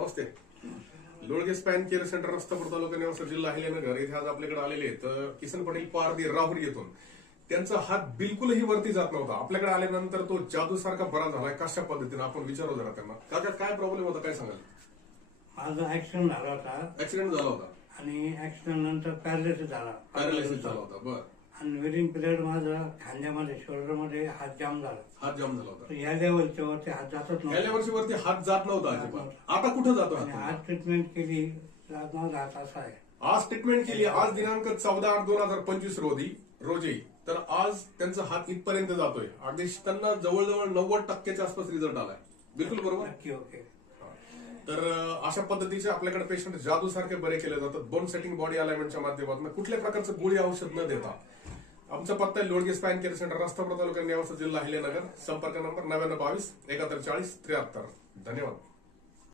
नमस्ते. Lolge span care centre, रस्तापूर तालुका, नेवासा जिल्हा अहिल्यानगर इथे आज आपल्याकडे आलेले आहेत किसन पटेल पारधी राहुल येथून. त्यांचा हात बिलकुलही वरती जात नव्हता. आपल्याकडे आल्यानंतर तो जादूसारखा बरा झालाय. कशा पद्धतीने आपण विचारू जरा त्यांना. काका काय प्रॉब्लेम होता, काय सांगाल? माझा ऍक्सिडेंट झाला होता. ऍक्सिडेंट झाला होता आणि ऍक्सिडेंट नंतर पॅरालिसिस झाला. पॅरालिसिस झाला होता. बर. आणि विदिन पिरियड माझा खांद्यामध्ये शोल्डरमध्ये हात जाम झाला. हात जाम झाला होता. या लेवलच्या वरती हात जातच या नव्हता. लेवलच्या वरती हात जात नव्हता अजिबात. आता कुठं जातो आणि हात? आज ट्रीटमेंट केली तर माझा हात असा आहे. आज ट्रीटमेंट केली. आज दिनांक 14/8/2025 रोजी. तर आज त्यांचा हात इथपर्यंत जातोय. अगदी त्यांना जवळजवळ 90% आसपास रिझल्ट आलाय. बिलकुल बरोबर. नक्की ओके. तर अशा पद्धतीचे आपल्याकडे पेशंट जादूसारखे बरे केले जातात बोन सेटिंग बॉडी अलाइनमेंटच्या माध्यमातून. कुठल्या प्रकारचं गोळी औषध न देता. आमचा पत्ता लोळगे स्पॅन केअर सेंटर, रस्तापूर तालुका, नेवासा जिल्हा अहिल्यानगर. संपर्क नंबर 9922 7140 73. धन्यवाद.